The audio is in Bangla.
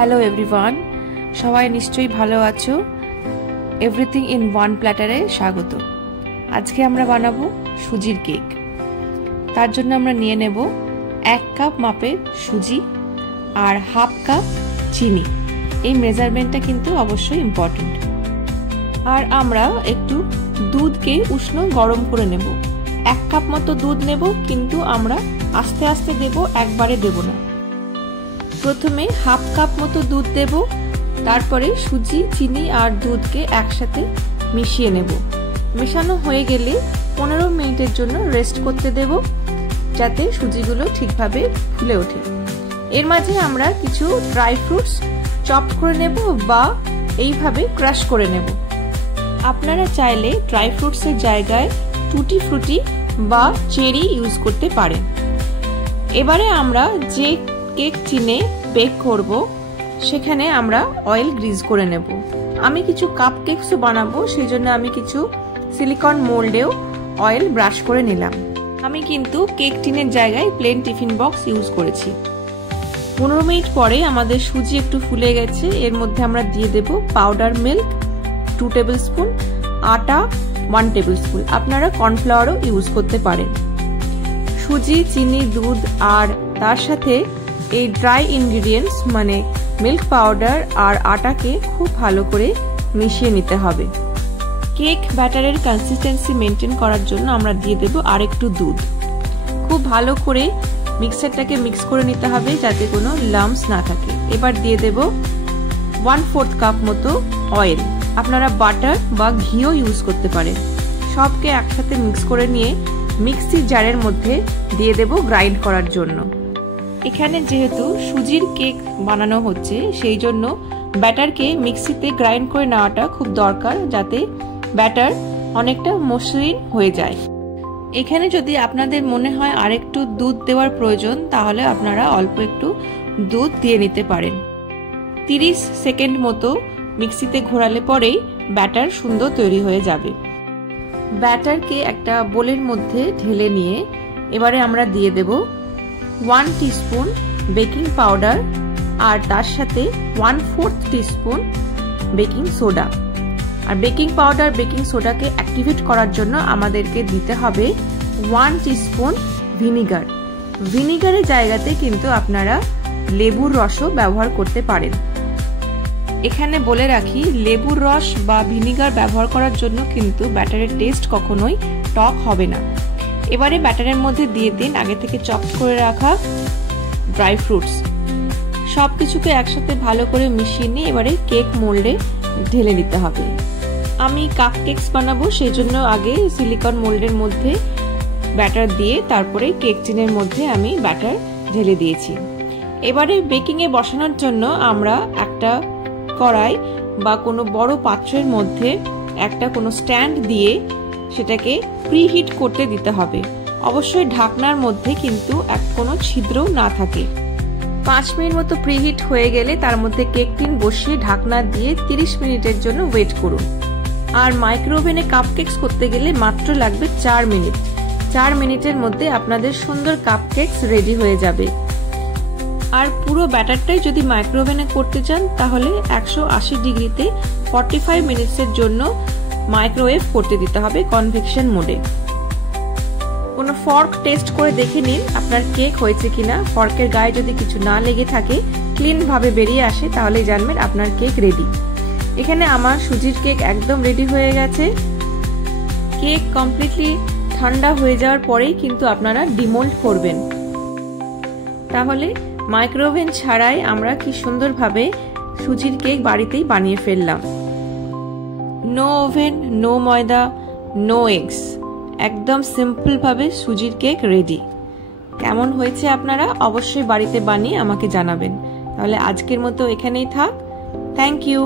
হ্যালো এভরিওয়ান, সবাই নিশ্চয়ই ভালো আছো। এভরিথিং ইন ওয়ান প্ল্যাটারে স্বাগত। আজকে আমরা বানাবো সুজির কেক। তার জন্য আমরা নিয়ে নেব 1 কাপ মাপের সুজি আর হাফ কাপ চিনি। এই মেজারমেন্টটা কিন্তু অবশ্যই ইম্পর্টেন্ট। আর আমরা একটু দুধকে উষ্ণ গরম করে নেব। 1 কাপ মতো দুধ নেব, কিন্তু আমরা আস্তে আস্তে দেব, একবারে দেব না। প্রথমে হাফ কাপ মতো দুধ দেব, তারপরে সুজি, চিনি আর দুধকে একসাথে মিশিয়ে নেব। মেশানো হয়ে গেলে 15 মিনিটের জন্য রেস্ট করতে দেব, যাতে সুজিগুলো ঠিকভাবে ফুলে ওঠে। এর মাঝে আমরা কিছু ড্রাই ফ্রুটস চপ করে নেব বা এইভাবে ক্রাশ করে নেব। আপনারা চাইলে ড্রাই ফ্রুটসের জায়গায় টুটি ফ্রুটি বা চেরি ইউজ করতে পারেন। এবারে আমরা যে কেক টিনে বেক করব, সেখানে আমরা অয়েল গ্রিজ করে নেব। আমি কিছু কাপ কেকসও বানাবো, সেই জন্য আমি কিছু সিলিকন মোল্ডেও অয়েল ব্রাশ করে নিলাম। আমি কিন্তু কেক টিনের জায়গায় প্লেন টিফিন বক্স ইউজ করেছি। 15 মিনিট পরে আমাদের সুজি একটু ফুলে গেছে। এর মধ্যে আমরা দিয়ে দেব পাউডার মিল্ক 2 টেবিল স্পুন, আটা 1 টেবিল স্পুন। আপনারা কর্নফ্লাওয়ারও ইউজ করতে পারেন। সুজি, চিনি, দুধ আর তার সাথে এই ড্রাই ইনগ্রিডিয়েন্টস মানে মিল্ক পাউডার আর আটাকে খুব ভালো করে মিশিয়ে নিতে হবে। কেক ব্যাটারের কনসিস্টেন্সি মেনটেন করার জন্য আমরা দিয়ে দেব আর একটু দুধ। খুব ভালো করে মিক্সারটাকে মিক্স করে নিতে হবে, যাতে কোনো লাম্পস না থাকে। এবার দিয়ে দেব 1/4 কাপ মতো অয়েল। আপনারা বাটার বা ঘিও ইউজ করতে পারেন। সবকে একসাথে মিক্স করে নিয়ে মিক্সির জারের মধ্যে দিয়ে দেব গ্রাইন্ড করার জন্য। এখানে যেহেতু সুজির কেক বানানো হচ্ছে, সেই জন্য ব্যাটারকে মিক্সিতে গ্রাইন্ড করে নেওয়াটা খুব দরকার, যাতে ব্যাটার অনেকটা মসৃণ হয়ে যায়। এখানে যদি আপনাদের মনে হয় আরেকটু দুধ দেওয়ার প্রয়োজন, তাহলে আপনারা অল্প একটু দুধ দিয়ে নিতে পারেন। 30 সেকেন্ড মতো মিক্সিতে ঘোরালে পরেই ব্যাটার সুন্দর তৈরি হয়ে যাবে। ব্যাটারকে একটা বোলের মধ্যে ঢেলে নিয়ে এবারে আমরা দিয়ে দেব 1 টিস্পুন বেকিং পাউডার আর তার সাথে 1/4 টিস্পুন বেকিং সোডা। আর বেকিং পাউডার, বেকিং সোডাকে অ্যাক্টিভেট করার জন্য আমাদেরকে দিতে হবে 1 টিস্পুন ভিনিগার। ভিনিগারের জায়গাতে কিন্তু আপনারা লেবুর রসও ব্যবহার করতে পারেন। এখানে বলে রাখি, লেবুর রস বা ভিনিগার ব্যবহার করার জন্য কিন্তু ব্যাটারের টেস্ট কখনোই টক হবে না। এবারে ব্যাটারের মধ্যে দিয়ে দিন আগে থেকে চপ করে রাখা ড্রাই ফ্রুটস। সব কিছুকে একসাথে ভালো করে মিশিয়ে নিয়ে এবারে কেক মোল্ডে ঢেলে নিতে হবে। আমি কাপ কেকস বানাবো, সেই জন্য আগে সিলিকন মোল্ডের মধ্যে ব্যাটার দিয়ে তারপরে কেক টিনের মধ্যে আমি ব্যাটার ঢেলে দিয়েছি। এবারে বেকিংয়ে বসানোর জন্য আমরা একটা কড়াই বা কোনো বড় পাত্রের মধ্যে একটা কোনো স্ট্যান্ড দিয়ে সেটাকে প্রিহিট করতে দিতে হবে। অবশ্যই ঢাকনার মধ্যে কিন্তু কোনো ছিদ্র না থাকে। 5 মিনিট মতো প্রিহিট হয়ে গেলে তার মধ্যে কেক টিন বসিয়ে ঢাকনা দিয়ে 30 মিনিটের জন্য ওয়েট করুন। আর মাইক্রোওভেনে কাপকেকস করতে গেলে মাত্র লাগবে 4 মিনিট। 4 মিনিটের মধ্যে আপনাদের সুন্দর কাপকেকস রেডি হয়ে যাবে। আর পুরো ব্যাটারটাই যদি মাইক্রোওভেনে করতে চান, তাহলে 180 ডিগ্রিতে 45 মিনিটসের জন্য মাইক্রোওয়েভ করতে দিতে হবে কনভেকশন মোডে। কোনো ফর্ক টেস্ট করে দেখে নিন আপনার কেক হয়েছে কিনা। ফর্কের গায়ে যদি কিছু না লেগে থাকে, ক্লিন ভাবে বেরিয়ে আসে, তাহলে জানবেন আপনার কেক রেডি। এখানে আমার সুজির কেক একদম রেডি হয়ে গেছে। কেক কমপ্লিটলি ঠান্ডা হয়ে যাওয়ার পরেই কিন্তু আপনারা ডিমোল্ড করবেন, তাহলে মাইক্রোওভেন ছাড়াই আমরা কি সুন্দরভাবে সুজির কেক বাড়িতেই বানিয়ে ফেললাম। নো ওভেন, নো ময়দা, নো এগস, একদম সিম্পল ভাবে সুজির কেক রেডি। কেমন হয়েছে আপনারা অবশ্যই বাড়িতে বানিয়ে আমাকে জানাবেন। তাহলে আজকের মতো এখানেই থাক। Thank you.